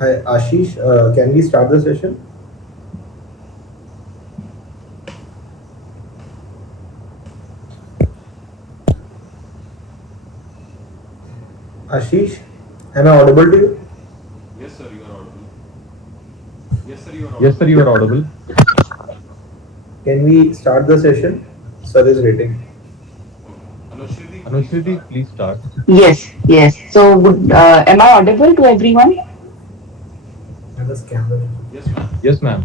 Hi, Ashish. Can we start the session? Ashish, am I audible to you? Yes, sir, you are audible. Yes, sir, you are audible. Can we start the session? Sir is waiting. Okay. Anushriti, please Anushriti, start. please start. Yes, yes. So, am I audible to everyone? Yes, ma'am. Yes, ma'am.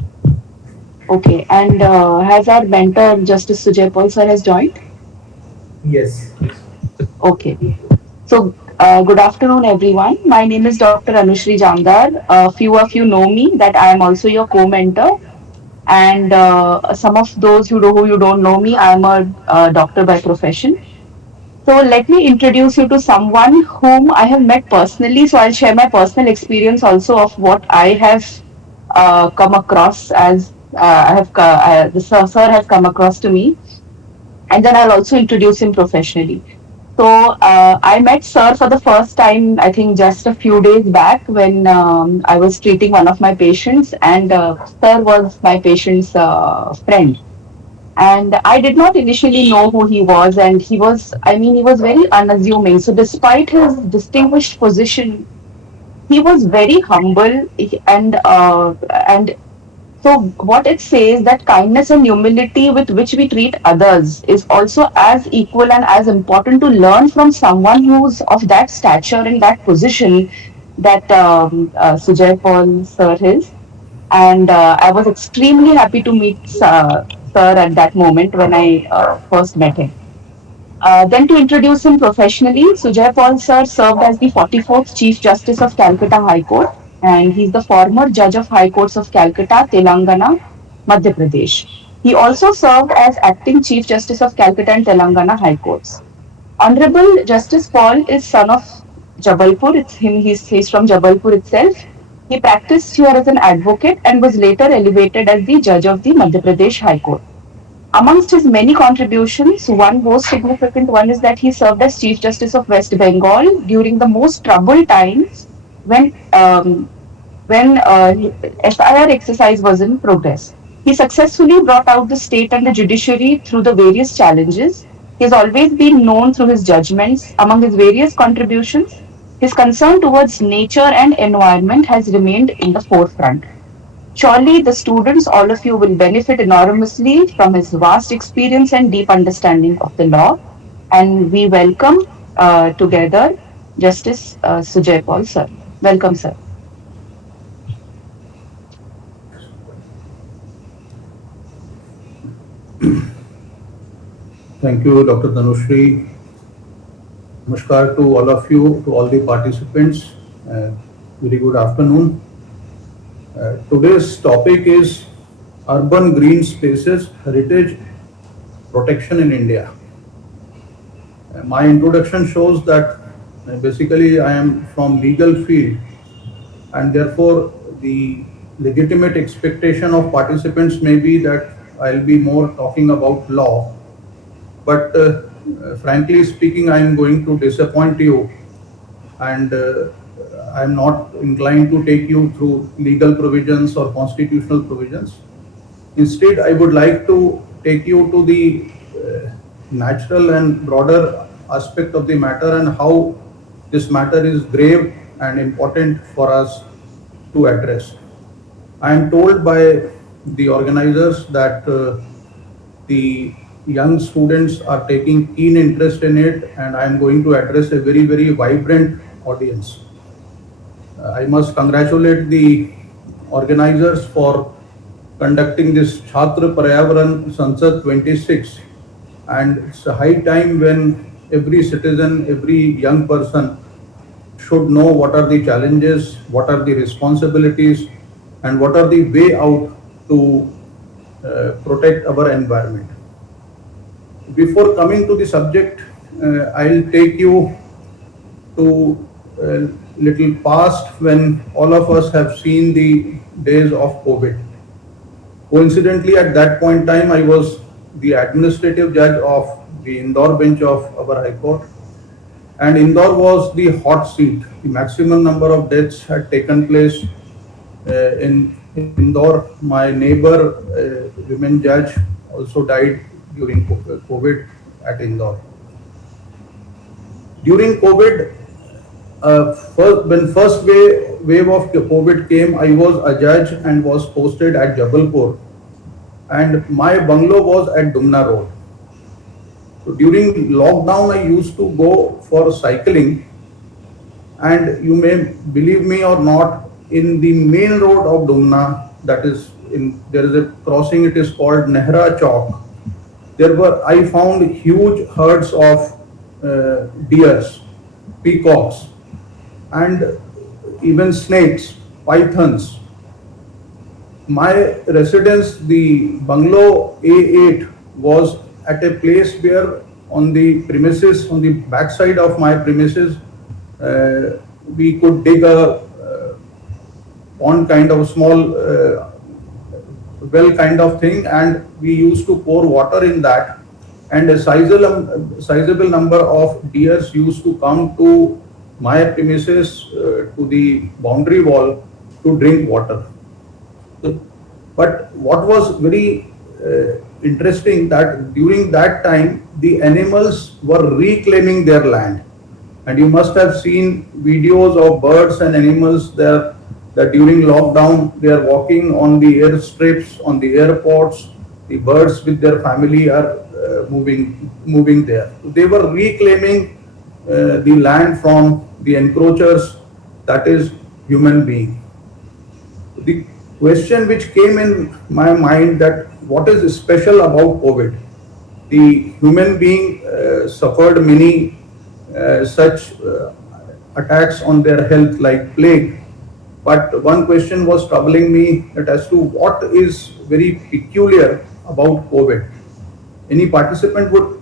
Okay. And has our mentor, Justice Sujay Paul sir, has joined? Yes. Yes, sir. Okay. So, good afternoon, everyone. My name is Dr. Anushri Jamdar. A few of you know me that I am also your co-mentor. And some of those who you don't know me, I am a doctor by profession. So let me introduce you to someone whom I have met personally. So I'll share my personal experience also of what I have come across as the sir has come across to me, and then I'll also introduce him professionally. So I met Sir for the first time, I think just a few days back when I was treating one of my patients, and Sir was my patient's friend. And I did not initially know who he was, and he was very unassuming. So, despite his distinguished position, he was very humble, and so what it says that kindness and humility with which we treat others is also as equal and as important to learn from someone who's of that stature in that position that Sujay Paul sir is. And I was extremely happy to meet sir at that moment when I first met him. Then to introduce him professionally, Sujay Paul sir served as the 44th Chief Justice of Calcutta High Court, and he's the former Judge of High Courts of Calcutta, Telangana, Madhya Pradesh. He also served as acting Chief Justice of Calcutta and Telangana High Courts. Honorable Justice Paul is son of Jabalpur. It's him. He's from Jabalpur itself. He practiced here as an advocate and was later elevated as the judge of the Madhya Pradesh High Court. Amongst his many contributions, one most significant one is that he served as Chief Justice of West Bengal during the most troubled times when FIR exercise was in progress. He successfully brought out the state and the judiciary through the various challenges. He has always been known through his judgments. Among his various contributions, his concern towards nature and environment has remained in the forefront. Surely, the students, all of you, will benefit enormously from his vast experience and deep understanding of the law. And we welcome together Justice Sujay Paul, sir. Welcome, sir. Thank you, Dr. Dhanushri. Namaskar to all of you, to all the participants. Very good afternoon. Today's topic is urban green spaces, heritage protection in India. My introduction shows that basically I am from legal field, and therefore the legitimate expectation of participants may be that I'll be more talking about law. But frankly speaking, I am going to disappoint you, and I am not inclined to take you through legal provisions or constitutional provisions. Instead, I would like to take you to the natural and broader aspect of the matter and how this matter is grave and important for us to address. I am told by the organizers that the young students are taking keen interest in it, and I am going to address a very, very vibrant audience. I must congratulate the organizers for conducting this Chhatra Paryavaran Sansad 26, and it's a high time when every citizen, every young person should know what are the challenges, what are the responsibilities, and what are the way out to protect our environment. Before coming to the subject, I'll take you to a little past when all of us have seen the days of COVID. Coincidentally, at that point in time, I was the administrative judge of the Indore bench of our High Court, and Indore was the hot seat. The maximum number of deaths had taken place in Indore, my neighbor, women judge, also died during COVID at Indore. During COVID, when first wave of COVID came, I was a judge and was posted at Jabalpur, and my bungalow was at Dumna Road. So during lockdown, I used to go for cycling, and you may believe me or not, in the main road of Dumna, that is there is a crossing, it is called Nehra Chowk. I found huge herds of deers, peacocks, and even snakes, pythons. My residence, the bungalow A8, was at a place where on the premises, on the backside of my premises, we could dig a pond kind of small well kind of thing, and we used to pour water in that, and a sizable number of deers used to come to my premises to the boundary wall to drink water. But what was very interesting, that during that time the animals were reclaiming their land, and you must have seen videos of birds and animals there, that during lockdown they are walking on the airstrips, on the airports. The birds with their family are moving there. They were reclaiming the land from the encroachers, that is human being. The question which came in my mind, that what is special about COVID? The human being suffered many such attacks on their health like plague. But one question was troubling me, that as to what is very peculiar about COVID. Any participant would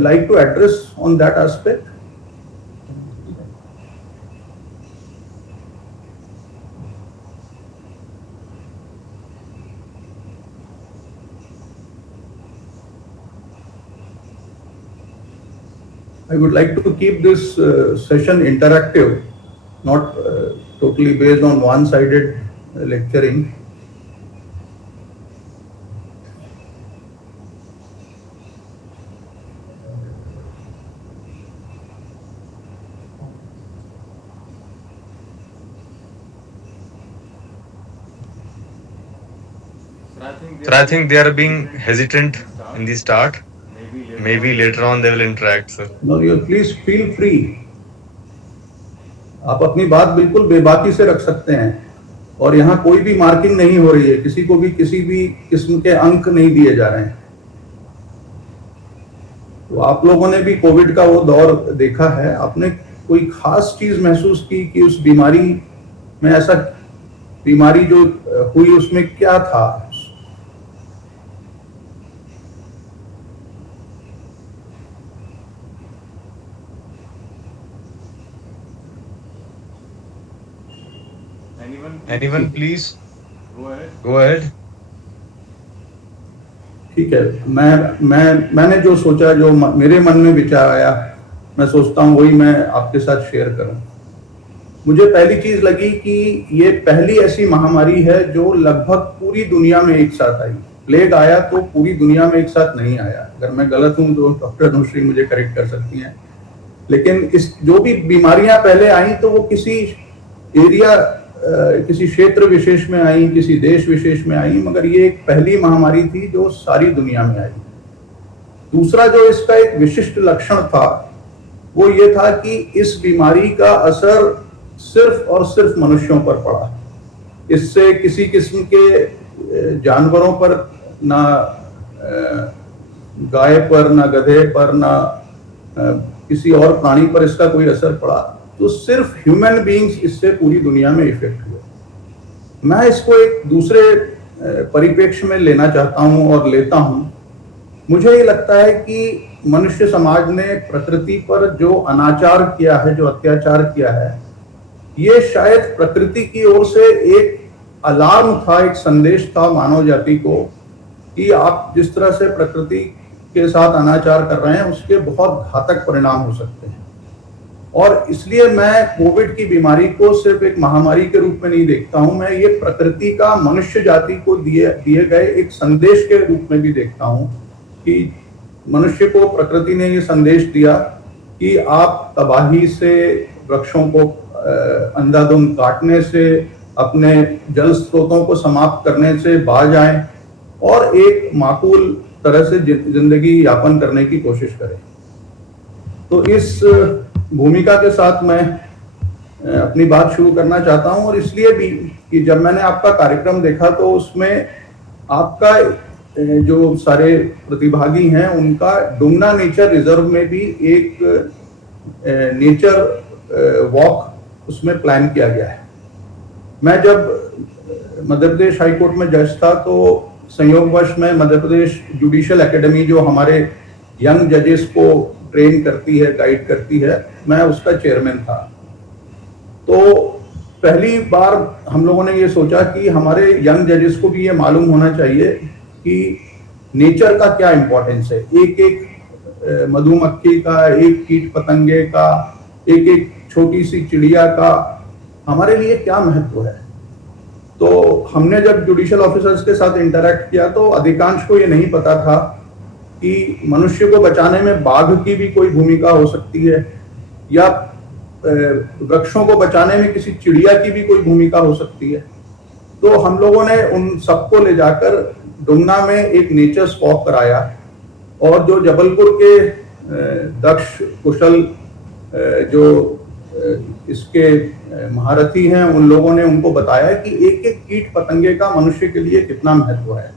like to address on that aspect? I would like to keep this session interactive, not totally based on one-sided lecturing. Sir, I think they are being hesitant in the start. Maybe later on they will interact, sir. No, you please feel free. आप अपनी बात बिल्कुल बेबाकी से रख सकते हैं, और यहाँ कोई भी मार्किंग नहीं हो रही है, किसी को भी किसी भी किस्म के अंक नहीं दिए जा रहे हैं। तो आप लोगों ने भी कोविड का वो दौर देखा है, आपने कोई खास चीज महसूस की कि उस बीमारी में ऐसा, बीमारी जो हुई उसमें क्या था? Anyone, please? Go ahead. Go ahead. ठीक है, मैंने जो सोचा, जो मेरे मन में विचार आया, मैं सोचता हूँ वही मैं आपके साथ शेयर करूँ। मुझे पहली चीज लगी कि ये पहली ऐसी महामारी है जो लगभग पूरी दुनिया में एक साथ आई। प्लेग आया तो पूरी दुनिया में एक साथ नहीं आया। अगर मैं गलत हूँ तो डॉक्टर अनुश्री मुझे करेक्ट कर सकती हैं, लेकिन इस जो भी बीमारियां पहले आई तो वो किसी एरिया, किसी क्षेत्र विशेष में आई, किसी देश विशेष में आई, मगर ये एक पहली महामारी थी जो सारी दुनिया में आई। दूसरा जो इसका एक विशिष्ट लक्षण था वो ये था कि इस बीमारी का असर सिर्फ और सिर्फ मनुष्यों पर पड़ा। इससे किसी किस्म के जानवरों पर, ना गाय पर, ना गधे पर, ना किसी और प्राणी पर इसका कोई असर पड़ा। तो सिर्फ ह्यूमन बीइंग्स इससे पूरी दुनिया में इफेक्ट हुए। मैं इसको एक दूसरे परिप्रेक्ष्य में लेना चाहता हूं और लेता हूं। मुझे ये लगता है कि मनुष्य समाज ने प्रकृति पर जो अनाचार किया है, जो अत्याचार किया है, ये शायद प्रकृति की ओर से एक अलार्म था, एक संदेश था मानव जाति को कि आप जिस तरह से प्रकृति के साथ अनाचार कर रहे हैं उसके बहुत घातक परिणाम हो सकते हैं। और इसलिए मैं कोविड की बीमारी को सिर्फ एक महामारी के रूप में नहीं देखता हूं, मैं ये प्रकृति का मनुष्य जाति को दिए गए एक संदेश के रूप में भी देखता हूं कि मनुष्य को प्रकृति ने ये संदेश दिया कि आप तबाही से, वृक्षों को अंधाधुंध काटने से, अपने जल स्रोतों को समाप्त करने से बाज आए और एक माकूल तरह से जिंदगी यापन करने की कोशिश करें। तो इस भूमिका के साथ मैं अपनी बात शुरू करना चाहता हूं, और इसलिए भी कि जब मैंने आपका कार्यक्रम देखा तो उसमें आपका जो सारे प्रतिभागी हैं उनका डुमना नेचर रिजर्व में भी एक नेचर वॉक उसमें प्लान किया गया है। मैं जब मध्य प्रदेश हाई कोर्ट में जज था तो संयोगवश में मध्य प्रदेश जुडिशियल एकेडमी जो हमारे यंग जजेस को ट्रेन करती है, गाइड करती है, मैं उसका चेयरमैन था। तो पहली बार हम लोगों ने ये सोचा कि हमारे यंग जजेस को भी ये मालूम होना चाहिए कि नेचर का क्या इम्पोर्टेंस है, एक एक मधुमक्खी का, एक कीट पतंगे का, एक एक छोटी सी चिड़िया का हमारे लिए क्या महत्व है। तो हमने जब जुडिशियल ऑफिसर्स के साथ इंटरेक्ट किया तो अधिकांश को ये नहीं पता था कि मनुष्य को बचाने में बाघ की भी कोई भूमिका हो सकती है, या वृक्षों को बचाने में किसी चिड़िया की भी कोई भूमिका हो सकती है। तो हम लोगों ने उन सबको ले जाकर डुमना में एक नेचर वॉक कराया, और जो जबलपुर के दक्ष कुशल जो इसके महारथी हैं उन लोगों ने उनको बताया कि एक एक कीट पतंगे का मनुष्य के लिए कितना महत्व है।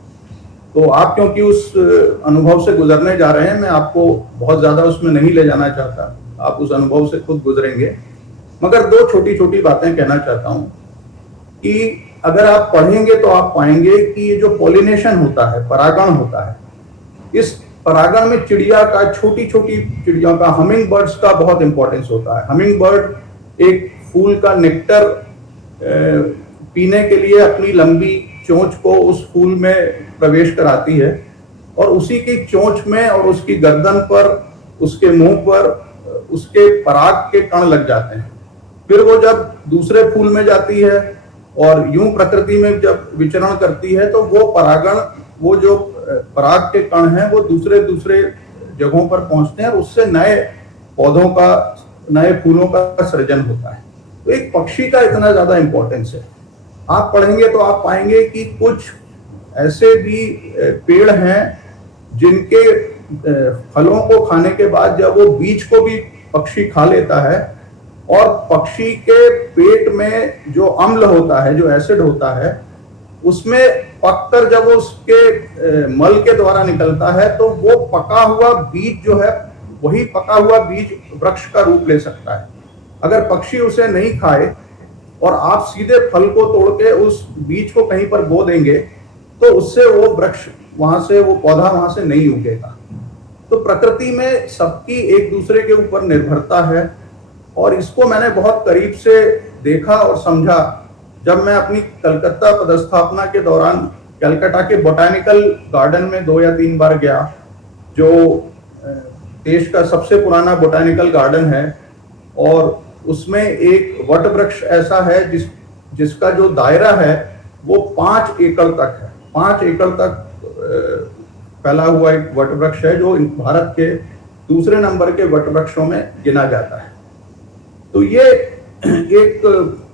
तो आप क्योंकि उस अनुभव से गुजरने जा रहे हैं, मैं आपको बहुत ज्यादा उसमें नहीं ले जाना चाहता, आप उस अनुभव से खुद गुजरेंगे। मगर दो छोटी छोटी बातें कहना चाहता हूं कि अगर आप पढ़ेंगे तो आप पाएंगे कि ये जो पॉलिनेशन होता है, परागण होता है, इस परागण में चिड़िया का, छोटी छोटी चिड़ियों का, हमिंग बर्ड्स का बहुत इंपॉर्टेंस होता है। हमिंग बर्ड एक फूल का नेक्टर पीने के लिए अपनी लंबी चोंच को उस फूल में प्रवेश कराती है, और उसी की चोंच में और उसकी गर्दन पर, उसके मुंह पर उसके पराग के कण लग जाते हैं। फिर वो जब दूसरे फूल में जाती है और यूं प्रकृति में जब विचरण करती है तो वो परागण, वो जो पराग के कण हैं वो दूसरे दूसरे जगहों पर पहुंचते हैं और उससे नए पौधों का, नए फूलों का सृजन होता है। तो एक पक्षी का इतना ज्यादा इंपॉर्टेंस है। आप पढ़ेंगे तो आप पाएंगे कि कुछ ऐसे भी पेड़ हैं जिनके फलों को खाने के बाद जब वो बीज को भी पक्षी खा लेता है, और पक्षी के पेट में जो अम्ल होता है, जो एसिड होता है, उसमें पककर जब वो उसके मल के द्वारा निकलता है तो वो पका हुआ बीज जो है, वही पका हुआ बीज वृक्ष का रूप ले सकता है। अगर पक्षी उसे नहीं खाए और आप सीधे फल को तोड़ के उस बीज को कहीं पर बो देंगे तो उससे वो वृक्ष वहां से, वो पौधा वहां से नहीं उगेगा। तो प्रकृति में सबकी एक दूसरे के ऊपर निर्भरता है, और इसको मैंने बहुत करीब से देखा और समझा जब मैं अपनी कलकत्ता पदस्थापना के दौरान कलकत्ता के बोटानिकल गार्डन में 2 या 3 बार गया, जो देश का सबसे पुराना बोटानिकल गार्डन है, और उसमें एक वट वृक्ष ऐसा है जिसका जो दायरा है वो 5 एकड़ तक है। 5 एकड़ तक फैला हुआ एक वट वृक्ष है जो भारत के दूसरे नंबर के वट वृक्षों में गिना जाता है। तो ये एक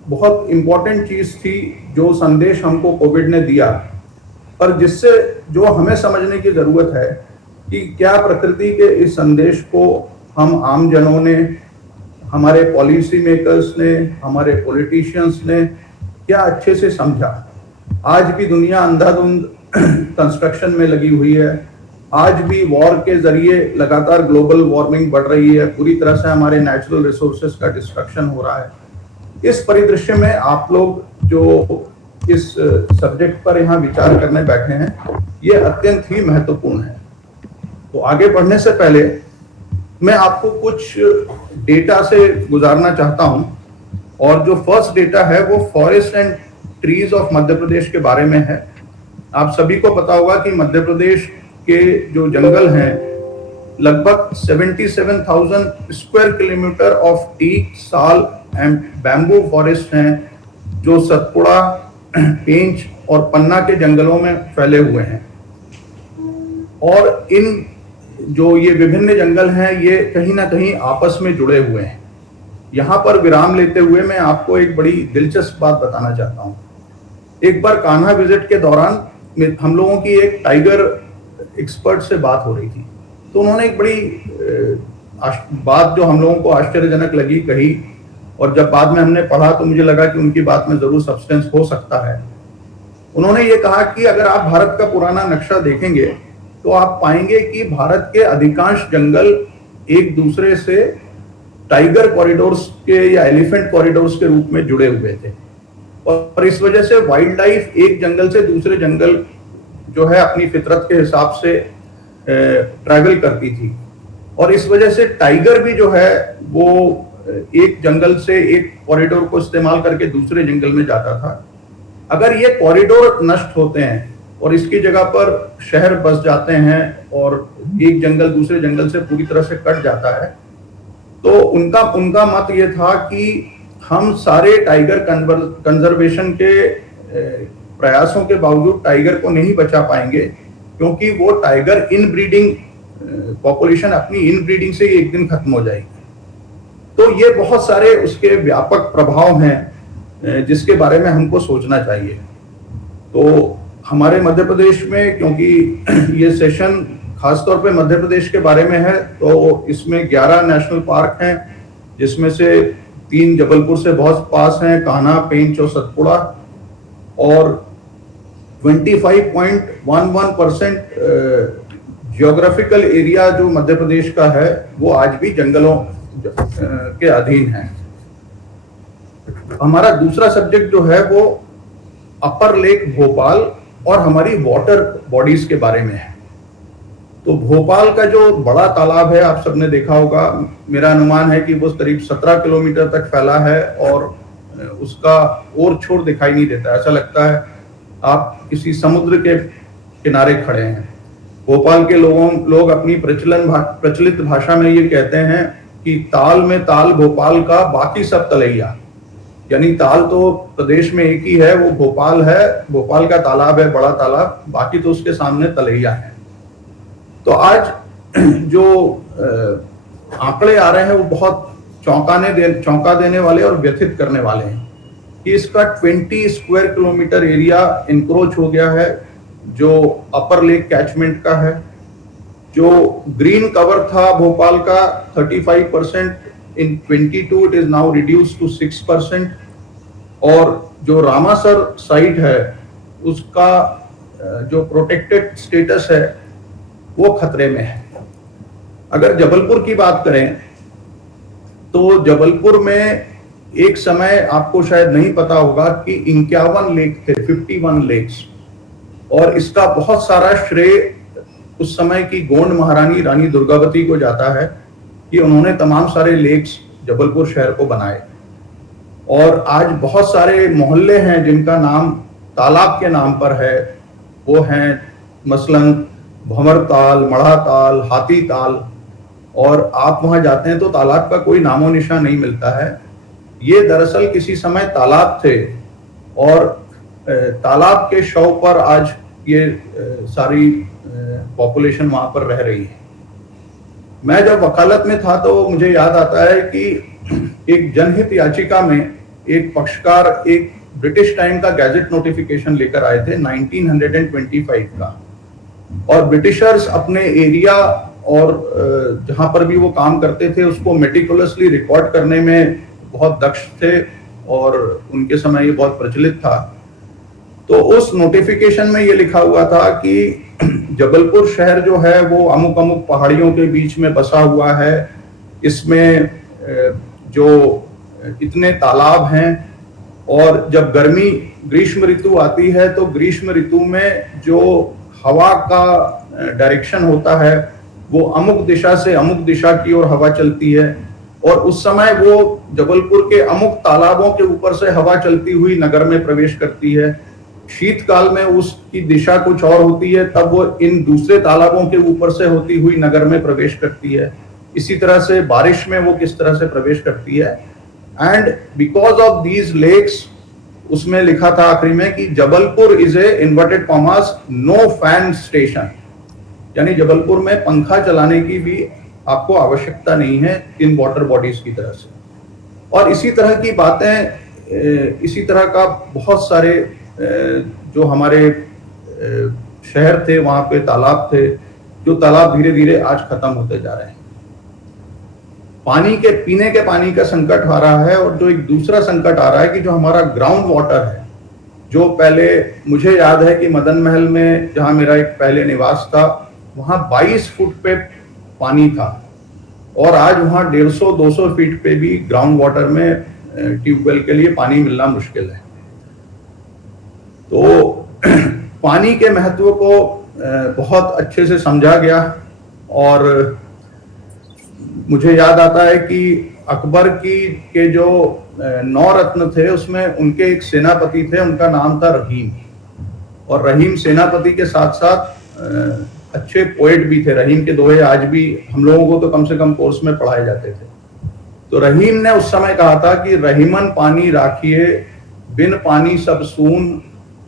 बहुत इंपॉर्टेंट चीज थी जो संदेश हमको कोविड ने दिया, पर जिससे जो हमें समझने की जरूरत है कि क्या प्रकृति के इस संदेश को हम आम जनों ने, हमारे पॉलिसी मेकर्स ने, हमारे पॉलिटिशियंस ने क्या अच्छे से समझा। आज भी दुनिया अंधाधुंध कंस्ट्रक्शन में लगी हुई है, आज भी वॉर के जरिए लगातार ग्लोबल वार्मिंग बढ़ रही है, पूरी तरह से हमारे नेचुरल रिसोर्सेज का डिस्ट्रक्शन हो रहा है। इस परिदृश्य में आप लोग जो इस सब्जेक्ट पर यहाँ विचार करने बैठे हैं, ये अत्यंत ही महत्वपूर्ण है। तो आगे बढ़ने से पहले मैं आपको कुछ डेटा से गुजारना चाहता हूं, और जो फर्स्ट डेटा है वो forest and trees of Madhya Pradesh के बारे में है। आप सभी को पता होगा कि मध्य प्रदेश के जो जंगल हैं लगभग 77,000 स्क्वायर किलोमीटर ऑफ टीक, साल एंड बैम्बू फॉरेस्ट हैं जो सतपुड़ा, पेंच और पन्ना के जंगलों में फैले हुए हैं। और इन जो ये विभिन्न जंगल हैं ये कहीं ना कहीं आपस में जुड़े हुए हैं। यहाँ पर विराम लेते हुए मैं आपको एक बड़ी दिलचस्प बात बताना चाहता हूँ। एक बार कान्हा विजिट के दौरान हम लोगों की एक टाइगर एक्सपर्ट से बात हो रही थी, तो उन्होंने एक बड़ी बात जो हम लोगों को आश्चर्यजनक लगी कही, और जब बाद में हमने पढ़ा तो मुझे लगा कि उनकी बात में जरूर सब्सटेंस हो सकता है। उन्होंने ये कहा कि अगर आप भारत का पुराना नक्शा देखेंगे तो आप पाएंगे कि भारत के अधिकांश जंगल एक दूसरे से टाइगर कॉरिडोर्स के या एलिफेंट कॉरिडोर्स के रूप में जुड़े हुए थे, और इस वजह से वाइल्ड लाइफ एक जंगल से दूसरे जंगल जो है अपनी फितरत के हिसाब से ट्रैवल करती थी, और इस वजह से टाइगर भी जो है वो एक जंगल से एक कॉरिडोर को इस्तेमाल करके दूसरे जंगल में जाता था। अगर ये कॉरिडोर नष्ट होते हैं और इसकी जगह पर शहर बस जाते हैं और एक जंगल दूसरे जंगल से पूरी तरह से कट जाता है, तो उनका मत ये था कि हम सारे टाइगर कंजर्वेशन के प्रयासों के बावजूद टाइगर को नहीं बचा पाएंगे, क्योंकि वो टाइगर इनब्रीडिंग पॉपुलेशन अपनी इनब्रीडिंग से एक दिन खत्म हो जाएगी। तो ये बहुत सारे उसके व्यापक प्रभाव हैं जिसके बारे में हमको सोचना चाहिए। तो हमारे मध्य प्रदेश में, क्योंकि ये सेशन खासतौर पे मध्य प्रदेश के बारे में है, तो इसमें 11 नेशनल पार्क हैं, जिसमें से 3 जबलपुर से बहुत पास हैं, कान्हा, पेंच और सतपुड़ा, और 25.11% जियोग्राफिकल एरिया जो मध्य प्रदेश का है वो आज भी जंगलों के अधीन है। हमारा दूसरा सब्जेक्ट जो है वो अपर लेक भोपाल और हमारी वाटर बॉडीज के बारे में है। तो भोपाल का जो बड़ा तालाब है आप सबने देखा होगा, मेरा अनुमान है कि वो करीब 17 किलोमीटर तक फैला है और उसका और छोर दिखाई नहीं देता, ऐसा लगता है आप किसी समुद्र के किनारे खड़े हैं। भोपाल के लोग अपनी प्रचलित भाषा में ये कहते हैं कि ताल में ताल भोपाल का, बाकी सब तलैया। यानी ताल तो प्रदेश में एक ही है, वो भोपाल है, भोपाल का तालाब है बड़ा तालाब, बाकी तो उसके सामने तलैया है। तो आज जो आंकड़े आ रहे हैं वो बहुत चौंका देने वाले और व्यथित करने वाले हैं कि इसका 20 स्क्वायर किलोमीटर एरिया इंक्रोच हो गया है जो अपर लेक कैचमेंट का है। जो ग्रीन कवर था भोपाल का 35%, in 22 it is now reduce to 6%, और जो रामासर साइट है उसका जो प्रोटेक्टेड स्टेटस है वो खतरे में है। अगर जबलपुर की बात करें तो जबलपुर में एक समय आपको शायद नहीं पता होगा कि 51 लेक थे, 51 लेक्स, और इसका बहुत सारा श्रेय उस समय की गोंड महारानी रानी दुर्गावती को जाता है कि उन्होंने तमाम सारे लेक्स जबलपुर शहर को बनाए। और आज बहुत सारे मोहल्ले हैं जिनका नाम तालाब के नाम पर है, वो हैं मसलन भंवर ताल, मढ़ा ताल, हाथी ताल, और आप वहां जाते हैं तो तालाब का कोई नामो निशान नहीं मिलता है। ये दरअसल किसी समय तालाब थे और तालाब के शव पर आज ये सारी पॉपुलेशन वहां पर रह रही है। मैं जब वकालत में था तो मुझे याद आता है कि एक जनहित याचिका में एक पक्षकार एक ब्रिटिश टाइम का गैजेट नोटिफिकेशन लेकर आए थे 1925 का, और ब्रिटिशर्स अपने एरिया और जहां पर भी वो काम करते थे उसको मेटिकुलसली रिकॉर्ड करने में बहुत दक्ष थे और उनके समय ये बहुत प्रचलित था। तो उस नोटिफिकेशन में ये लिखा हुआ था कि जबलपुर शहर जो है वो अमुक अमुक पहाड़ियों के बीच में बसा हुआ है, इसमें जो इतने तालाब हैं, और जब ग्रीष्म ऋतु आती है तो ग्रीष्म ऋतु में जो हवा का डायरेक्शन होता है वो अमुक दिशा से अमुक दिशा की ओर हवा चलती है, और उस समय वो जबलपुर के अमुक तालाबों के ऊपर से हवा चलती हुई नगर में प्रवेश करती है। शीतकाल में उसकी दिशा कुछ और होती है, तब वो इन दूसरे तालाबों के ऊपर से होती हुई नगर में प्रवेश करती है। इसी तरह से बारिश में वो किस तरह से प्रवेश करती है। And because of these lakes, उसमें लिखा था आखिरी में कि Jabalpur is a inverted commas no fan station, यानी जबलपुर में पंखा चलाने की भी आपको आवश्यकता नहीं है इन वाटर बॉडीज की तरह से। और इसी तरह की बातें, इसी तरह का बहुत सारे जो हमारे शहर थे वहां पे तालाब थे, जो तालाब धीरे धीरे आज खत्म होते जा रहे हैं। पानी के पीने के पानी का संकट आ रहा है, और जो एक दूसरा संकट आ रहा है कि जो हमारा ग्राउंड वाटर है, जो पहले मुझे याद है कि मदन महल में जहां मेरा एक पहले निवास था, वहां 22 फुट पे पानी था, और आज वहां 150-200 फीट पे भी ग्राउंड वाटर में ट्यूबवेल के लिए पानी मिलना मुश्किल है। तो पानी के महत्व को बहुत अच्छे से समझा गया। और मुझे याद आता है कि अकबर के जो 9 रत्न थे, उसमें उनके एक सेनापति थे, उनका नाम था रहीम। और रहीम सेनापति के साथ साथ अच्छे पोएट भी थे। रहीम के दोहे आज भी हम लोगों को तो कम से कम कोर्स में पढ़ाए जाते थे। तो रहीम ने उस समय कहा था कि रहीमन पानी राखिए, बिन पानी सब सून,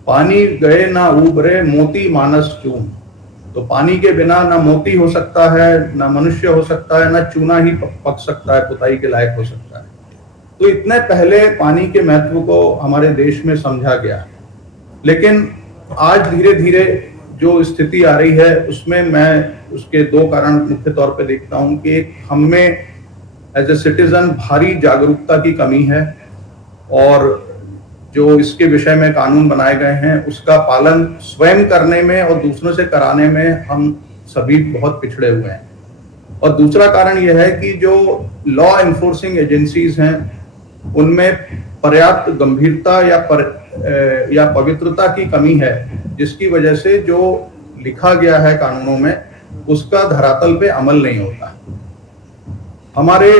पानी गए ना उबरे, मोती मानस चून। तो पानी के बिना ना मोती हो सकता है, ना मनुष्य हो सकता है, ना चूना ही पक सकता है, पुताई के लायक हो सकता है। तो इतने पहले पानी के महत्व को हमारे देश में समझा गया। लेकिन आज धीरे धीरे जो स्थिति आ रही है, उसमें मैं उसके 2 कारण मुख्य तौर पे देखता हूं कि एक, हम में एज ए सिटीजन भारी जागरूकता की कमी है, और जो इसके विषय में कानून बनाए गए हैं उसका पालन स्वयं करने में और दूसरों से कराने में हम सभी बहुत पिछड़े हुए हैं। और दूसरा कारण यह है कि जो लॉ एनफोर्सिंग एजेंसीज हैं, उनमें पर्याप्त गंभीरता या पवित्रता की कमी है, जिसकी वजह से जो लिखा गया है कानूनों में उसका धरातल पे अमल नहीं होता। हमारे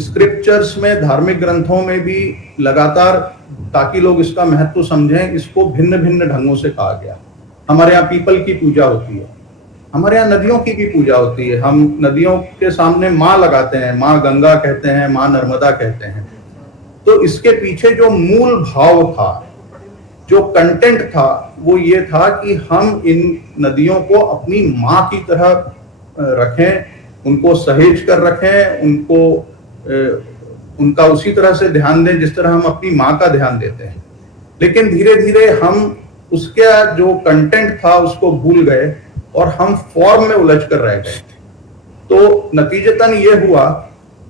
स्क्रिप्चर्स में, धार्मिक ग्रंथों में भी लगातार, ताकि लोग इसका महत्व समझें, इसको भिन्न भिन्न ढंगों से कहा गया। हमारे यहाँ पीपल की पूजा होती है, हमारे यहाँ नदियों की भी पूजा होती है। हम नदियों के सामने माँ लगाते हैं, माँ गंगा कहते हैं, माँ नर्मदा कहते हैं। तो इसके पीछे जो मूल भाव था, जो कंटेंट था, वो ये था कि हम इन नदियों को अपनी माँ की तरह रखें, उनको सहेज कर रखें, उनका उसी तरह से ध्यान दें जिस तरह हम अपनी माँ का ध्यान देते हैं। लेकिन धीरे धीरे हम उसका जो कंटेंट था उसको भूल गए और हम फॉर्म में उलझ कर रह गए। तो नतीजतन ये हुआ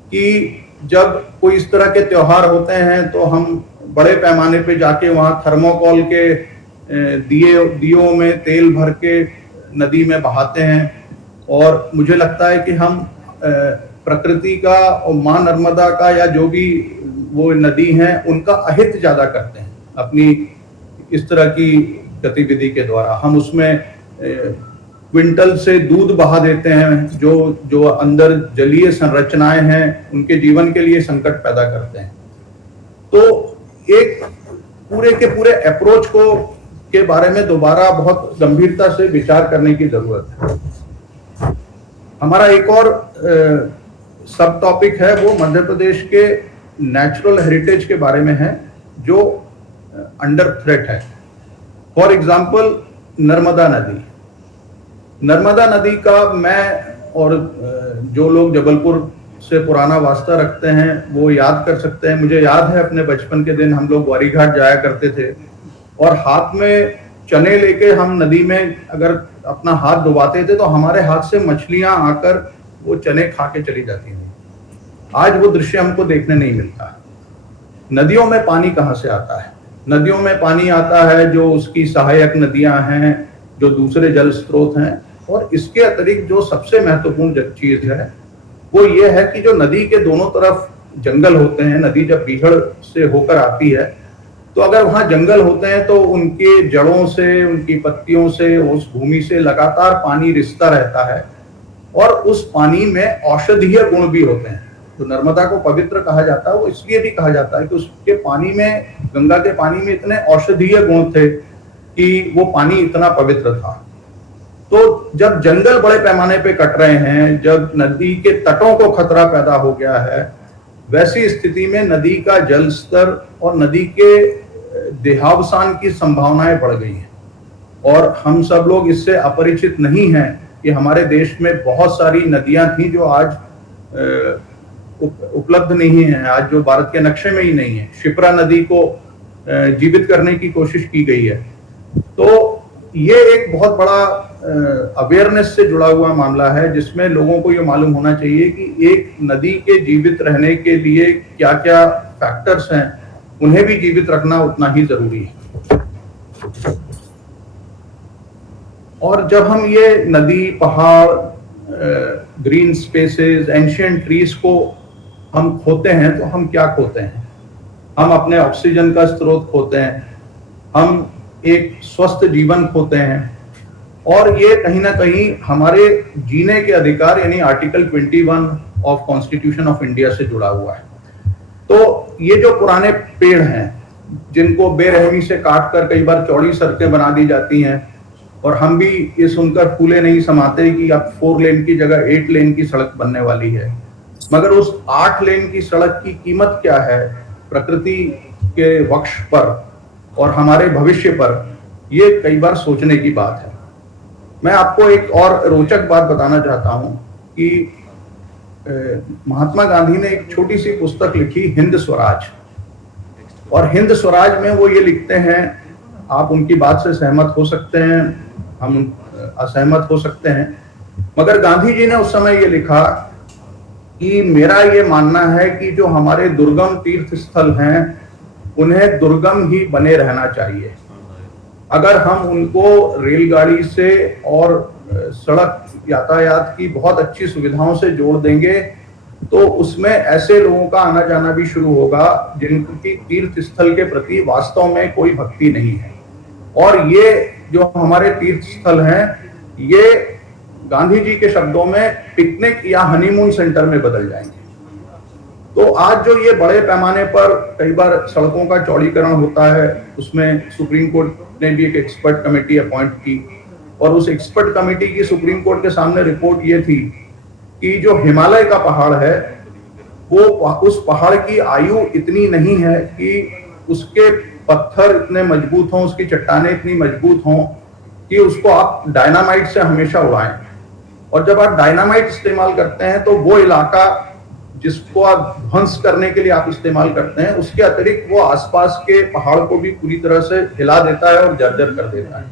कि जब कोई इस तरह के त्योहार होते हैं तो हम बड़े पैमाने पे जाके वहाँ थर्मोकोल के दियों में तेल भर के नदी में बहाते हैं, और मुझे लगता है कि हम प्रकृति का और माँ नर्मदा का या जो भी वो नदी हैं उनका अहित ज्यादा करते हैं अपनी इस तरह की गतिविधि के द्वारा। हम उसमें क्विंटल से दूध बहा देते हैं, जो अंदर जलीय संरचनाएं हैं उनके जीवन के लिए संकट पैदा करते हैं। तो एक पूरे के पूरे अप्रोच के बारे में दोबारा बहुत गंभीरता से विचार करने की जरूरत है। हमारा एक और सब टॉपिक है, वो मध्य प्रदेश के नेचुरल हेरिटेज के बारे में है, जो अंडर थ्रेट है। फॉर एग्जाम्पल नर्मदा नदी। नर्मदा नदी का मैं और जो लोग जबलपुर से पुराना वास्ता रखते हैं वो याद कर सकते हैं। मुझे याद है अपने बचपन के दिन हम लोग ग्वारी घाट जाया करते थे, और हाथ में चने लेके हम नदी में अगर अपना हाथ डुबाते थे तो हमारे हाथ से मछलियां आकर वो चने खा के चली जाती थी। आज वो दृश्य हमको देखने नहीं मिलता। नदियों में पानी कहाँ से आता है? नदियों में पानी आता है जो उसकी सहायक नदियां हैं, जो दूसरे जल स्रोत हैं। और इसके अतिरिक्त जो सबसे महत्वपूर्ण चीज है वो ये है कि जो नदी के दोनों तरफ जंगल होते हैं, नदी जब बीहड़ से होकर आती है तो अगर वहां जंगल होते हैं तो उनके जड़ों से, उनकी पत्तियों से, उस भूमि से लगातार पानी रिसता रहता है, और उस पानी में औषधीय गुण भी होते हैं। तो नर्मदा को पवित्र कहा जाता है, वो इसलिए भी कहा जाता है कि उसके पानी में, गंगा के पानी में इतने औषधीय गुण थे कि वो पानी इतना पवित्र था। तो जब जंगल बड़े पैमाने पे कट रहे हैं, जब नदी के तटों को खतरा पैदा हो गया है, वैसी स्थिति में नदी का जल स्तर और नदी के देहावसान की संभावनाएं बढ़ गई हैं। और हम सब लोग इससे अपरिचित नहीं हैं कि हमारे देश में बहुत सारी नदियां थी जो आज उपलब्ध नहीं है, आज जो भारत के नक्शे में ही नहीं है। शिप्रा नदी को जीवित करने की कोशिश की गई है। तो ये एक बहुत बड़ा अवेयरनेस से जुड़ा हुआ मामला है, जिसमें लोगों को ये मालूम होना चाहिए कि एक नदी के जीवित रहने के लिए क्या क्या फैक्टर्स हैं, उन्हें भी जीवित रखना उतना ही जरूरी है। और जब हम ये नदी, पहाड़, ग्रीन स्पेसेस, एंशिएंट ट्रीज को हम खोते हैं तो हम क्या खोते हैं? हम अपने ऑक्सीजन का स्रोत खोते हैं, हम एक स्वस्थ जीवन खोते हैं, और ये कहीं ना कहीं हमारे जीने के अधिकार यानी article 21 of constitution of India से जुड़ा हुआ है। तो ये जो पुराने पेड़ हैं, जिनको बेरहमी से काट कर कई बार चौड़ी सड़कें बना दी जाती हैं, और हम भी ये सुनकर फूले नहीं समाते कि अब 4 लेन की जगह 8 लेन की सड़क बनने वाली है, मगर उस 8 लेन की सड़क की कीमत क्या है प्रकृति के वक्ष पर और हमारे भविष्य पर, ये कई बार सोचने की बात है। मैं आपको एक और रोचक बात बताना चाहता हूं कि महात्मा गांधी ने एक छोटी सी पुस्तक लिखी, हिंद स्वराज, और हिंद स्वराज में वो ये लिखते हैं, आप उनकी बात से सहमत हो सकते हैं, हम असहमत हो सकते हैं, मगर गांधी जी ने उस समय ये लिखा कि मेरा ये मानना है कि जो हमारे दुर्गम तीर्थ स्थल हैं उन्हें दुर्गम ही बने रहना चाहिए। अगर हम उनको रेलगाड़ी से और सड़क यातायात की बहुत अच्छी सुविधाओं से जोड़ देंगे तो उसमें ऐसे लोगों का आना जाना भी शुरू होगा जिनकी तीर्थ स्थल के प्रति वास्तव में कोई भक्ति नहीं है। और ये जो हमारे तीर्थ स्थल हैं, ये गांधी जी के शब्दों में पिकनिक या हनीमून सेंटर में बदल जाएंगे। तो आज जो ये बड़े पैमाने पर कई बार सड़कों का चौड़ीकरण होता है, उसमें सुप्रीम कोर्ट ने भी एक एक्सपर्ट कमेटी अपॉइंट की, और उस एक्सपर्ट कमेटी की सुप्रीम कोर्ट के सामने रिपोर्ट ये थी कि जो हिमालय का पहाड़ है, वो उस पहाड़ की आयु इतनी नहीं है कि उसके पत्थर इतने मजबूत हों, उसकी चट्टानें इतनी मजबूत हों कि उसको आप डायनामाइट से हमेशा उड़ाएं। और जब आप डायनामाइट इस्तेमाल करते हैं तो वो इलाका जिसको आप ध्वंस करने के लिए आप इस्तेमाल करते हैं, उसके अतिरिक्त वो आसपास के पहाड़ को भी पूरी तरह से हिला देता है और जर्जर कर देता है।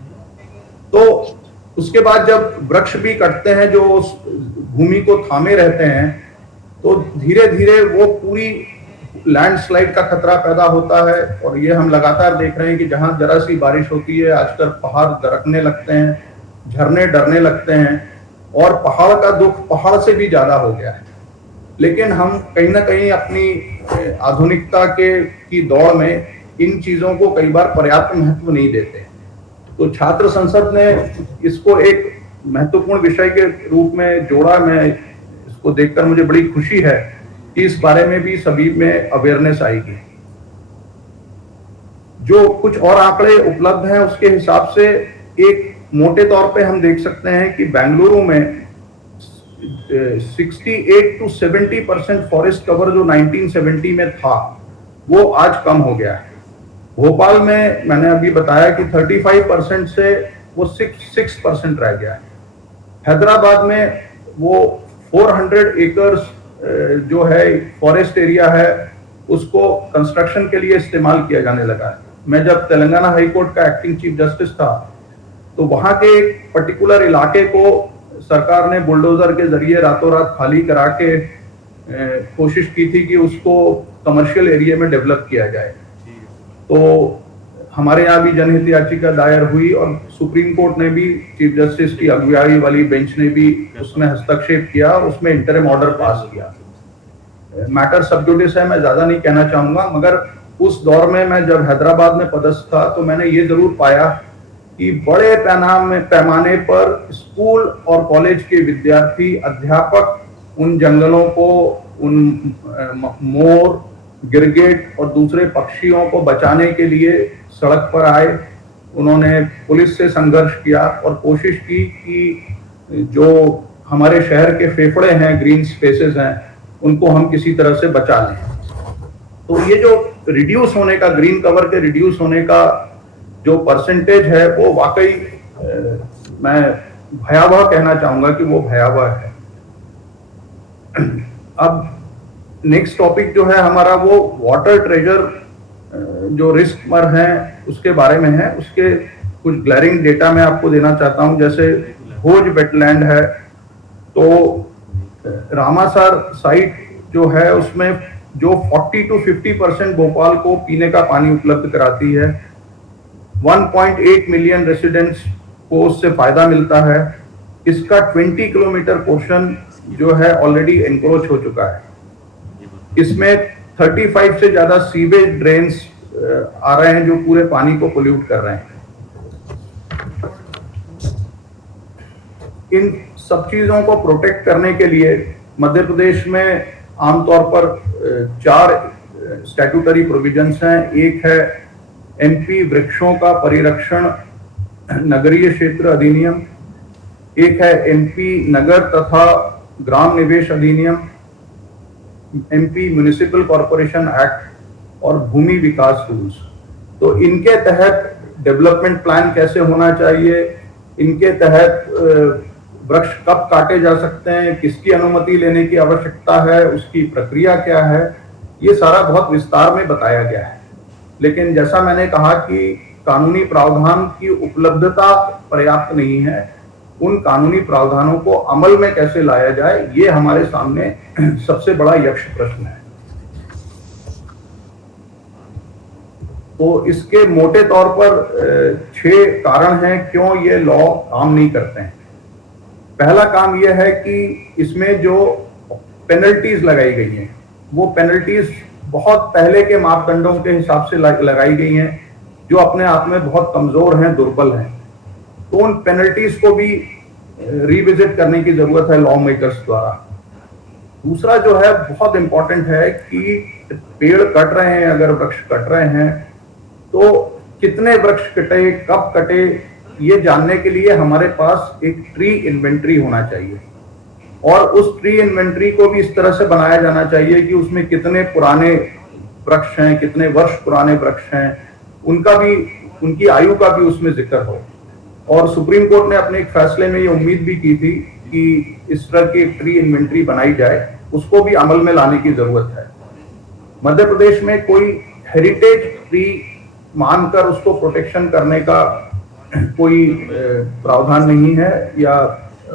तो उसके बाद जब वृक्ष भी कटते हैं जो उस भूमि को थामे रहते हैं, तो धीरे धीरे वो पूरी लैंडस्लाइड का खतरा पैदा होता है। और ये हम लगातार देख रहे हैं कि जहां जरा सी बारिश होती है, आजकल पहाड़ दरकने लगते हैं, झरने डरने लगते हैं, और पहाड़ का दुख पहाड़ से भी ज्यादा हो गया है। लेकिन हम कहीं ना कहीं अपनी आधुनिकता की दौड़ में इन चीजों को कई बार पर्याप्त महत्व नहीं देते। तो छात्र संसद ने इसको एक महत्वपूर्ण विषय के रूप में जोड़ा। मैं इसको देखकर मुझे बड़ी खुशी है कि इस बारे में भी सभी में अवेयरनेस आएगी। जो कुछ और आंकड़े उपलब्ध हैं उसके हिसाब से एक मोटे तौर पे हम देख सकते हैं कि बेंगलुरु में 68 to 70% फॉरेस्ट कवर जो 1970 में था वो आज कम हो गया है। भोपाल में मैंने अभी बताया कि 35% से वो 6% रह गया है। हैदराबाद में वो 400 एकर्स जो है फॉरेस्ट एरिया है, उसको कंस्ट्रक्शन के लिए इस्तेमाल किया जाने लगा है। मैं जब तेलंगाना हाई कोर्ट का एक्टिंग चीफ जस्टिस था तो वहां के एक पर्टिकुलर इलाके को सरकार ने बुलडोजर के जरिए रातों रात खाली करा के कोशिश की थी कि उसको कमर्शियल एरिया में डेवलप किया जाए। तो हमारे यहाँ भी जनहित याचिका दायर हुई और सुप्रीम कोर्ट ने भी, चीफ जस्टिस की अगुवाई वाली बेंच ने भी उसमें हस्तक्षेप किया और उसमें इंटरिम ऑर्डर पास किया। मैटर सब जुडिस है, मैं ज्यादा नहीं कहना चाहूंगा, मगर उस दौर में मैं जब हैदराबाद में पदस्थ था तो मैंने ये जरूर पाया कि बड़े पैमाने पर स्कूल और कॉलेज के विद्यार्थी, अध्यापक उन जंगलों को, उन मोर, गिरगिट और दूसरे पक्षियों को बचाने के लिए सड़क पर आए उन्होंने पुलिस से संघर्ष किया और कोशिश की कि जो हमारे शहर के फेफड़े हैं, ग्रीन स्पेसेस हैं, उनको हम किसी तरह से बचा लें। तो ये जो रिड्यूस होने का, ग्रीन कवर के रिड्यूस होने का जो परसेंटेज है, वो वाकई मैं भयावह कहना चाहूंगा कि वो भयावह है। अब नेक्स्ट टॉपिक जो है हमारा, वो वाटर ट्रेजर जो रिस्क पर है उसके बारे में है। उसके कुछ ग्लैरिंग डेटा मैं आपको देना चाहता हूं। जैसे भोज वेटलैंड है, तो रामासार साइट जो है उसमें जो 40 to 50% भोपाल को पीने का पानी उपलब्ध कराती है। 1.8 मिलियन रेसिडेंट्स को उससे फायदा मिलता है। इसका 20 किलोमीटर पोर्शन जो है ऑलरेडी एनक्रोच हो चुका है। इसमें 35 से ज्यादा सीवेज ड्रेन्स आ रहे हैं जो पूरे पानी को पोल्यूट कर रहे हैं। इन सब चीजों को प्रोटेक्ट करने के लिए मध्य प्रदेश में आमतौर पर 4 स्टैट्यूटरी प्रोविजंस हैं। एक है एमपी वृक्षों का परिरक्षण नगरीय क्षेत्र अधिनियम, एक है एमपी नगर तथा ग्राम निवेश अधिनियम, एमपी म्युनिसिपल कॉरपोरेशन एक्ट और भूमि विकास रूल्स। तो इनके तहत डेवलपमेंट प्लान कैसे होना चाहिए, इनके तहत वृक्ष कब काटे जा सकते हैं, किसकी अनुमति लेने की आवश्यकता है, उसकी प्रक्रिया क्या है, ये सारा बहुत विस्तार में बताया गया है। लेकिन जैसा मैंने कहा कि कानूनी प्रावधान की उपलब्धता पर्याप्त नहीं है। उन कानूनी प्रावधानों को अमल में कैसे लाया जाए, ये हमारे सामने सबसे बड़ा यक्ष प्रश्न है। तो इसके मोटे तौर पर 6 कारण हैं क्यों ये लॉ काम नहीं करते हैं। पहला काम यह है कि इसमें जो पेनल्टीज लगाई गई हैं, वो पेनल्टीज बहुत पहले के मापदंडों के हिसाब से लगाई गई हैं, जो अपने आप में बहुत कमजोर हैं, दुर्बल हैं। तो उन पेनल्टीज को भी रिविजिट करने की जरूरत है लॉ मेकर्स द्वारा। दूसरा जो है बहुत इंपॉर्टेंट है कि पेड़ कट रहे हैं, अगर वृक्ष कट रहे हैं तो कितने वृक्ष कटे, कब कटे, ये जानने के लिए हमारे पास एक ट्री इन्वेंट्री होना चाहिए। और उस ट्री इन्वेंट्री को भी इस तरह से बनाया जाना चाहिए कि उसमें कितने पुराने वृक्ष हैं, कितने वर्ष पुराने वृक्ष हैं, उनका भी, उनकी आयु का भी उसमें जिक्र हो। और सुप्रीम कोर्ट ने अपने एक फैसले में ये उम्मीद भी की थी कि इस तरह की ट्री इन्वेंट्री बनाई जाए, उसको भी अमल में लाने की जरूरत है। मध्य प्रदेश में कोई हेरिटेज ट्री मानकर उसको प्रोटेक्शन करने का कोई प्रावधान नहीं है या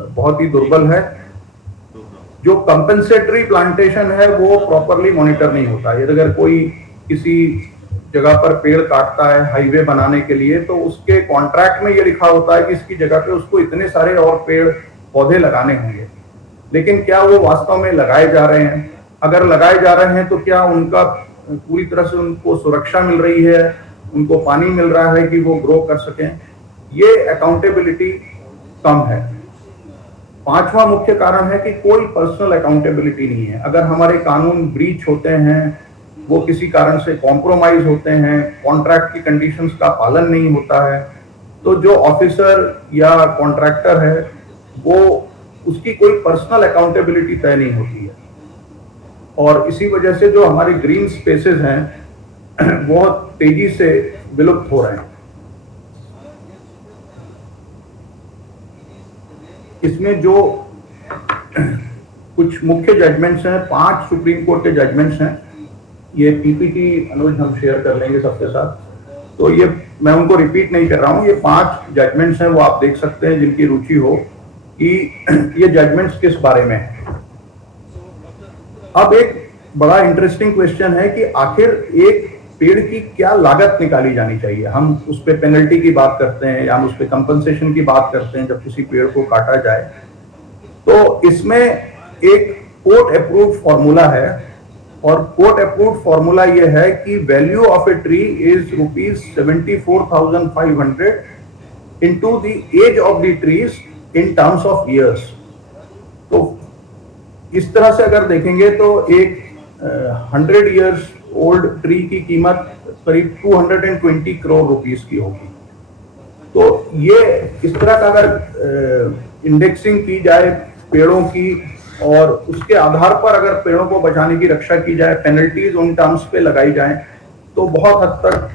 बहुत ही दुर्बल है। जो कंपेंसेटरी प्लांटेशन है वो प्रॉपरली मॉनिटर नहीं होता। यदि अगर कोई किसी जगह पर पेड़ काटता है हाईवे बनाने के लिए, तो उसके कॉन्ट्रैक्ट में ये लिखा होता है कि इसकी जगह पे उसको इतने सारे और पेड़ पौधे लगाने होंगे। लेकिन क्या वो वास्तव में लगाए जा रहे हैं? अगर लगाए जा रहे हैं तो क्या उनका पूरी तरह से उनको सुरक्षा मिल रही है, उनको पानी मिल रहा है कि वो ग्रो कर सकें? ये अकाउंटेबिलिटी कम है। 5वां मुख्य कारण है कि कोई पर्सनल अकाउंटेबिलिटी नहीं है। अगर हमारे कानून ब्रीच होते हैं, वो किसी कारण से कॉम्प्रोमाइज होते हैं, कॉन्ट्रैक्ट की कंडीशंस का पालन नहीं होता है, तो जो ऑफिसर या कॉन्ट्रैक्टर है वो उसकी कोई पर्सनल अकाउंटेबिलिटी तय नहीं होती है। और इसी वजह से जो हमारे ग्रीन स्पेसेस हैं बहुत तेजी से विलुप्त हो रहे हैं। इसमें जो कुछ मुख्य जजमेंट्स हैं, 5 सुप्रीम कोर्ट के जजमेंट्स हैं, ये पीपीटी अनुज हम शेयर कर लेंगे सबके साथ। तो ये मैं उनको रिपीट नहीं कर रहा हूँ, ये 5 जजमेंट्स हैं, वो आप देख सकते हैं जिनकी रुचि हो कि ये जजमेंट्स किस बारे में है। अब एक बड़ा इंटरेस्टिंग क्वेश्चन है कि आखिर एक पेड़ की क्या लागत निकाली जानी चाहिए। हम उस पर पेनल्टी की बात करते हैं या हम उस पर कंपनसेशन की बात करते हैं जब किसी पेड़ को काटा जाए। तो इसमें एक कोर्ट अप्रूव्ड फॉर्मूला है, और कोर्ट अप्रूव्ड फॉर्मूला ये है कि value of a tree is ₹74,500 into the age of the trees in terms of years. तो इस तरह से अगर देखेंगे तो एक 100 ईयर्स ओल्ड ट्री की कीमत करीब 220 करोड़ रुपीस की होगी। तो ये इस तरह का अगर इंडेक्सिंग की जाए पेड़ों की और उसके आधार पर अगर पेड़ों को बचाने की रक्षा की जाए, पेनल्टीज उन टर्म्स पे लगाई जाए, तो बहुत हद तक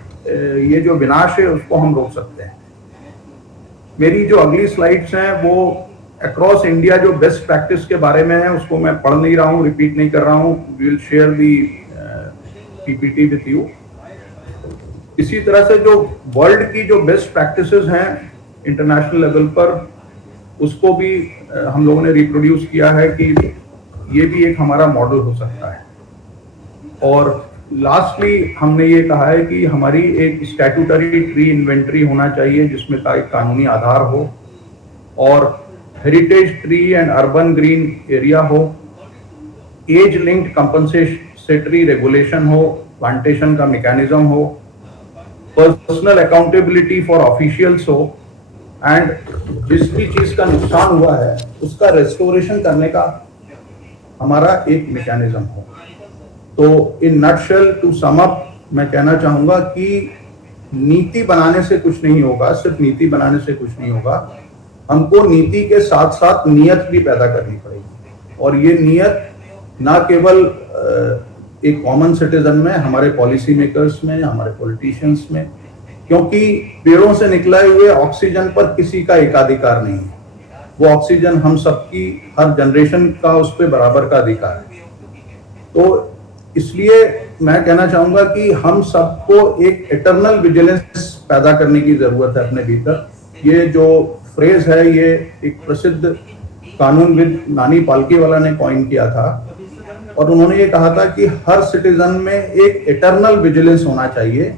ये जो विनाश है उसको हम रोक सकते हैं। मेरी जो अगली स्लाइड्स हैं वो अक्रॉस इंडिया जो बेस्ट प्रैक्टिस के बारे में है, उसको मैं पढ़ नहीं रहा हूँ, रिपीट नहीं कर रहा हूँ। We will share the PPT with you. इसी तरह से जो वर्ल्ड की जो बेस्ट प्रैक्टिसेस हैं इंटरनेशनल लेवल पर, उसको भी हम लोगों ने रिप्रोड्यूस किया है कि ये भी एक हमारा मॉडल हो सकता है। और लास्टली हमने ये कहा है कि हमारी एक स्टैट्यूटरी ट्री इन्वेंट्री होना चाहिए जिसमें का एक कानूनी आधार हो, और heritage tree and urban green area हो, एज लिंक्ड कंपनसेटरी रेगुलेशन हो, प्लांटेशन का मैकेनिज्म हो, पर्सनल अकाउंटेबिलिटी फॉर ऑफिशियल्स हो, एंड जिस भी चीज का नुकसान हुआ है उसका रेस्टोरेशन करने का हमारा एक मैकेनिज्म हो। तो in nutshell to sum up मैं कहना चाहूंगा कि नीति बनाने से कुछ नहीं होगा, सिर्फ नीति बनाने से कुछ नहीं होगा, हमको नीति के साथ साथ नियत भी पैदा करनी पड़ेगी। और ये नियत ना केवल एक कॉमन सिटीजन में, हमारे पॉलिसी मेकर्स में, हमारे पॉलिटिशियंस में, क्योंकि पेड़ों से निकले हुए ऑक्सीजन पर किसी का एकाधिकार नहीं है। वो ऑक्सीजन हम सबकी, हर जनरेशन का उस पर बराबर का अधिकार है। तो इसलिए मैं कहना चाहूंगा कि हम सबको एक इटर्नल विजिलेंस पैदा करने की जरूरत है अपने भीतर। ये जो फ्रेज है ये एक प्रसिद्ध कानूनविद नानी पालकीवाला ने कॉइन किया था, और उन्होंने ये कहा था कि हर सिटीजन में एक इटर्नल विजिलेंस होना चाहिए।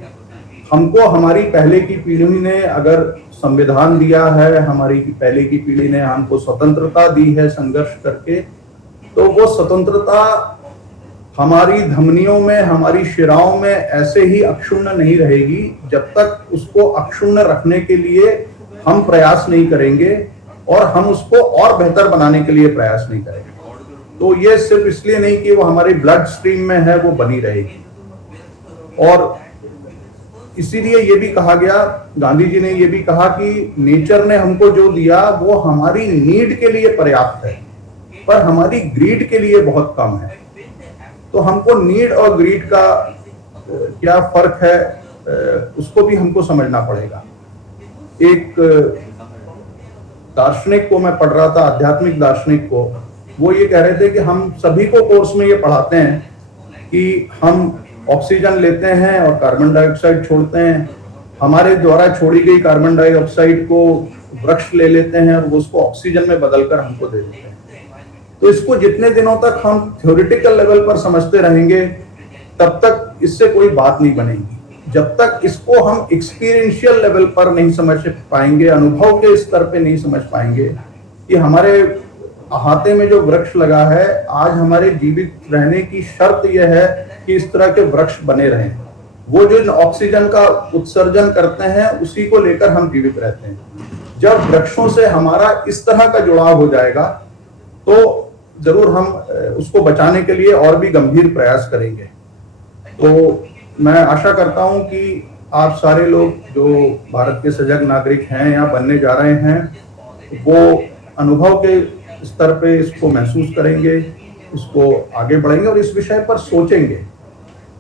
हमको हमारी पहले की पीढ़ी ने अगर संविधान दिया है, हमारी पहले की पीढ़ी ने हमको स्वतंत्रता दी है संघर्ष करके, तो वो स्वतंत्रता हमारी धमनियों में, हमारी शिराओं में ऐसे ही अक्षुण्ण नहीं रहेगी जब तक उसको अक्षुण्ण रखने के लिए हम प्रयास नहीं करेंगे और हम उसको और बेहतर बनाने के लिए प्रयास नहीं करेंगे। तो ये सिर्फ इसलिए नहीं कि वो हमारी ब्लड स्ट्रीम में है, वो बनी रहेगी। और इसीलिए ये भी कहा गया, गांधी जी ने ये भी कहा कि नेचर ने हमको जो दिया वो हमारी नीड के लिए पर्याप्त है, पर हमारी ग्रीड के लिए बहुत कम है। तो हमको नीड और ग्रीड का क्या फर्क है, उसको भी हमको समझना पड़ेगा। एक दार्शनिक को मैं पढ़ रहा था, आध्यात्मिक दार्शनिक को, वो ये कह रहे थे कि हम सभी को कोर्स में ये पढ़ाते हैं कि हम ऑक्सीजन लेते हैं और कार्बन डाइऑक्साइड छोड़ते हैं। हमारे द्वारा छोड़ी गई कार्बन डाइऑक्साइड को वृक्ष ले लेते हैं और वो उसको ऑक्सीजन में बदलकर हमको दे देते हैं। तो इसको जितने दिनों तक हम थ्योरेटिकल लेवल पर समझते रहेंगे तब तक इससे कोई बात नहीं बनेगी। जब तक इसको हम एक्सपीरियंशियल लेवल पर नहीं समझ पाएंगे, अनुभव के स्तर पे नहीं समझ पाएंगे कि हमारे अहाते में जो वृक्ष लगा है, आज हमारे जीवित रहने की शर्त यह है कि इस तरह के वृक्ष बने रहें। वो जो ऑक्सीजन का उत्सर्जन करते हैं उसी को लेकर हम जीवित रहते हैं। जब वृक्षों से हमारा इस तरह का जुड़ाव हो जाएगा तो जरूर हम उसको बचाने के लिए और भी गंभीर प्रयास करेंगे। तो मैं आशा करता हूं कि आप सारे लोग जो भारत के सजग नागरिक हैं या बनने जा रहे हैं, वो अनुभव के स्तर पे इसको महसूस करेंगे, इसको आगे बढ़ेंगे और इस विषय पर सोचेंगे।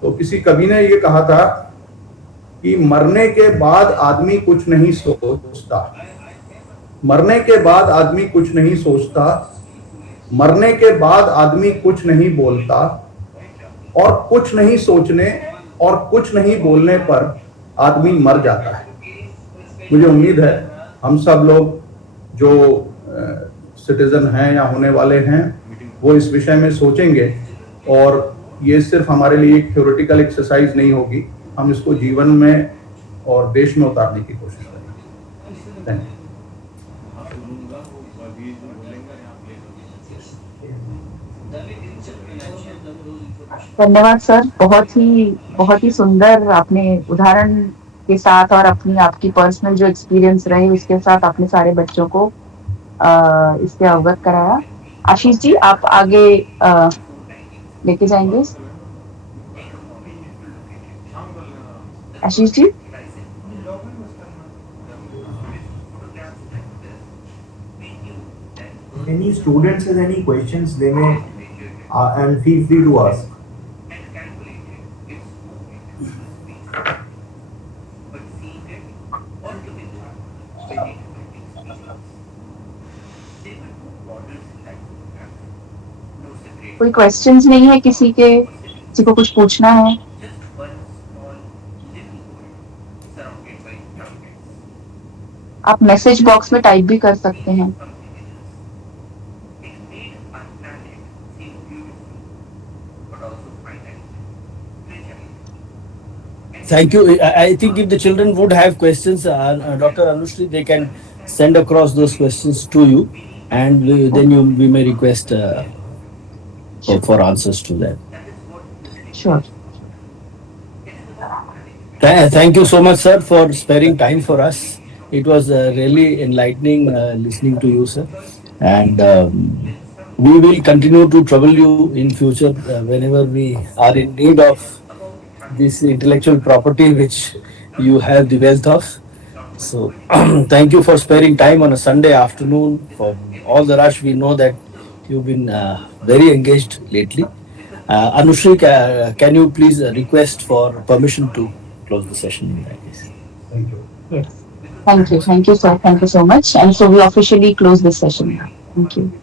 तो किसी कवि ने ये कहा था कि मरने के बाद आदमी कुछ नहीं सोचता, मरने के बाद आदमी कुछ नहीं सोचता, मरने के बाद आदमी कुछ नहीं बोलता, और कुछ नहीं सोचने और कुछ नहीं बोलने पर आदमी मर जाता है। मुझे उम्मीद है हम सब लोग जो सिटीजन हैं या होने वाले हैं वो इस विषय में सोचेंगे, और ये सिर्फ हमारे लिए एक थ्योरेटिकल एक्सरसाइज नहीं होगी, हम इसको जीवन में और देश में उतारने की कोशिश करेंगे। Thank you. धन्यवाद सर, बहुत ही सुंदर आपने उदाहरण के साथ और आपकी पर्सनल जो एक्सपीरियंस रहे उसके साथ आपने सारे बच्चों को इससे अवगत कराया। आशीष जी, आप आगे लेके जाएंगे। Ashish ji. any students has any questions, they may and feel free to ask. कोई क्वेश्चंस नहीं है किसी के, किसी को कुछ पूछना है? आप मैसेज बॉक्स में टाइप भी कर सकते हैं. Thank you. I think if the children would have questions, Dr. Anushri, they can send across those questions to you, and then we may request for answers to them. Sure. Thank you so much, sir, for sparing time for us. It was really enlightening listening to you, sir, and we will continue to trouble you in future whenever we are in need of this intellectual property which you have the wealth of. So thank you for sparing time on a Sunday afternoon. For all the rush, we know that you've been very engaged lately. Anushri, can you please request for permission to close the session in that case? Thank you. Yes. Thank you, sir. Thank you so much. And so we officially close this session now. Thank you.